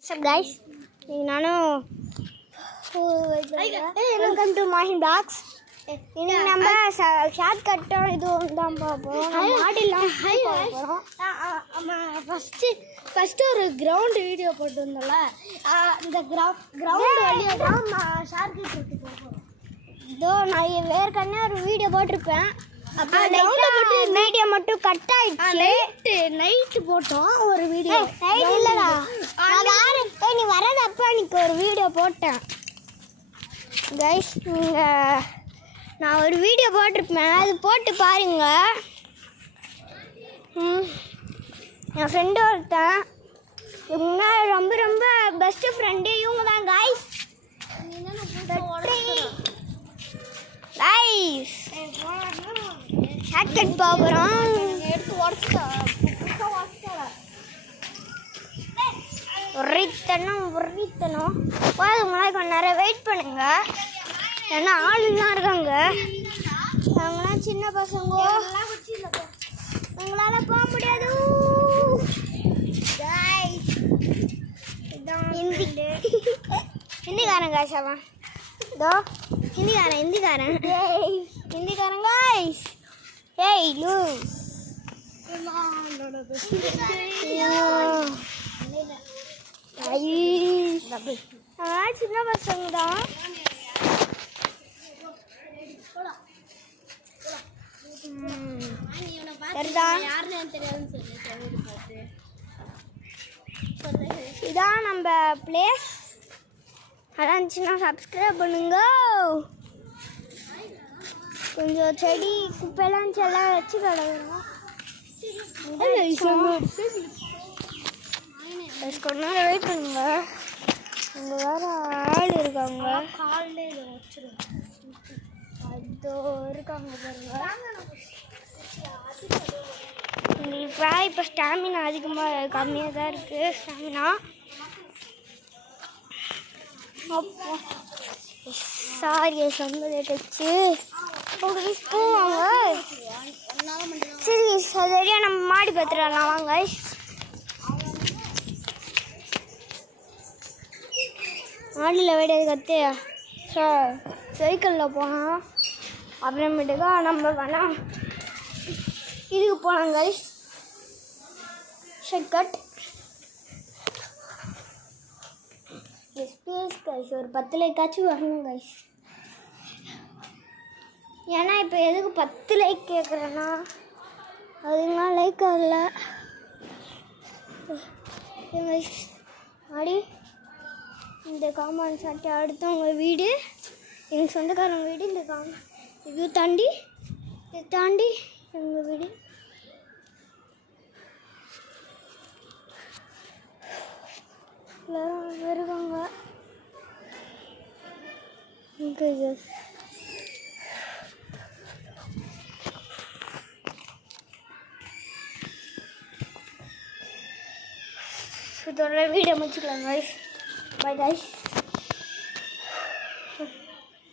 What's up guys? Welcome to Mahin Vlogs. இன்னைக்கு நம்ம short கட்டும் இதுவும் தான் பார்ப்போம். மாடிலாம் ஃபர்ஸ்ட் ஒரு கிரவுண்ட் வீடியோ போட்டு வந்தோம்ல, இந்த கிரவுண்ட் வழியா தான் ஷார்ட் கட் போட்டு போகிறோம். இதோ நான் ஏற்கனவே ஒரு வீடியோ போட்டிருப்பேன். அப்போ வீடியோ மட்டும் கட் ஆயிடுச்சு. நைட்டு போட்டோம் ஒரு வீடியோ. நைட் இல்லைடா, நீ வரது அப்போ அன்றைக்கி ஒரு வீடியோ போட்டேன் கைஸ். நீங்கள் நான் ஒரு வீடியோ போட்டிருப்பேன், அது போட்டு பாருங்க. என் ஃப்ரெண்டு ஒருத்தன், இவங்க ரொம்ப ரொம்ப பெஸ்ட்டு ஃப்ரெண்டு இவங்க தான் கைஸ். கைஸ் ஷார்ட் கட் போகிறோம். எடுத்து உரித்தனம் போதுங்களா. கொஞ்சம் நேரம் வெயிட் பண்ணுங்க, ஏன்னா ஆளுலாம் இருக்காங்க. அவங்களாம் சின்ன பசங்க, உங்களால் போக முடியாது. ஹிந்திக்காரன் காய்ஸ், அவன் இதோ ஹிந்திக்காரன் காய்ஸ். ஏய் லூஸ் சின்ன பசங்க தான். இதான் நம்ம பிளேஸ். அதான் இருந்துச்சுன்னா சப்ஸ்கிரைப் பண்ணுங்க. கொஞ்சம் செடி குப்பையெல்லாம் செல்லாம் வச்சு கிடக்குறோம். கொஞ்ச நேரம் வெயிட் பண்ணுங்க, அங்கே வேறு ஆள் இருக்காங்க. அதோ இருக்காங்க பாருங்க. உங்களுக்கு வேறு இப்போ ஸ்டாமினா அதிகமாக கம்மியாக தான் இருக்குது. ஸ்டாமினா அப்போ சாரி சொன்னதை வச்சு போவாங்க. சரி சரியாக நம்ம மாடி பார்த்துடலாம் வாங்க. மாடியில் விட கற்று சைக்கிளில் போனோம். அப்புறமேட்டுக்கா நம்ம வேணாம் இதுக்கு போனாங்க guys, short cut. SBS guys ஒரு 10 லைக்காச்சும் வரணும் கைஸ். ஏன்னா இப்போ எதுக்கு 10 லைக் கேட்குறேன்னா, அதுங்களாம் லைக் ஆகல அடி. இந்த காம்பவுண்ட் சாட்டி அடுத்தவங்க வீடு, எங்கள் சொந்தக்காரங்க வீடு. இந்த இது தாண்டி எங்கள் வீடு. எல்லோரும் வருவாங்க. இதோட வீடியோ முடிச்சுக்கலாம் கைஸ். Bye guys.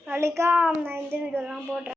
நாளைக்கா நான் இந்த வீடியோலாம் போடுறேன்.